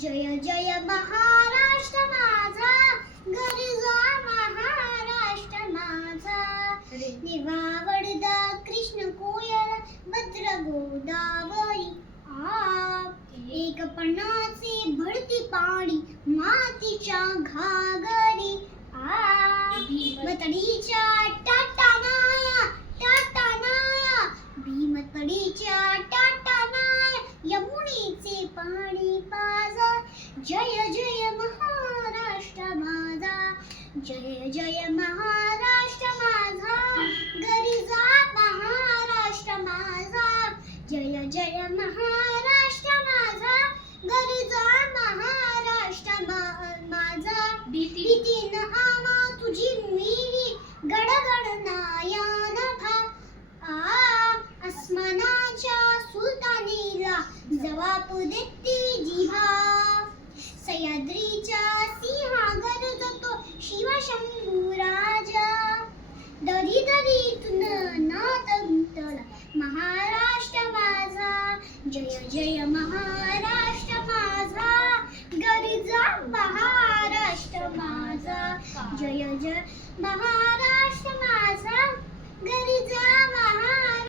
जय जय महाराष्ट्र माझा, गरजा महाराष्ट्र माझा. निवावडदा कृष्ण कोयल, भद्र गोदावरी एक पणाचे भरती पाणी, मातीच्या घागरी भीमतडीच्या टाटानाया, टाटानाया भीमतडीच्या टाटानाया, यमुनेचे पाणी पाजा. जय जय महाराष्ट्र माझा, जय जय महाराष्ट्र माझा, गरजा महाराष्ट्र माझा. जय जय महाराष्ट्र माझा, गरजा महाराष्ट्र माझा. भीतीन आवा तुझी मिरी, गडगडणाया नभा. अस्मानाच्या सुलतानीला जवाब देते जिव्हा. सह्याद्रीच्या सिंहा गरजतो शिवशंभू राजा. दरी दरीतून नाद घुमतला महाराष्ट्र माझा. जय जय महाराष्ट्र माझा, गरजा महाराष्ट्र माझा. जय जय महाराष्ट्र.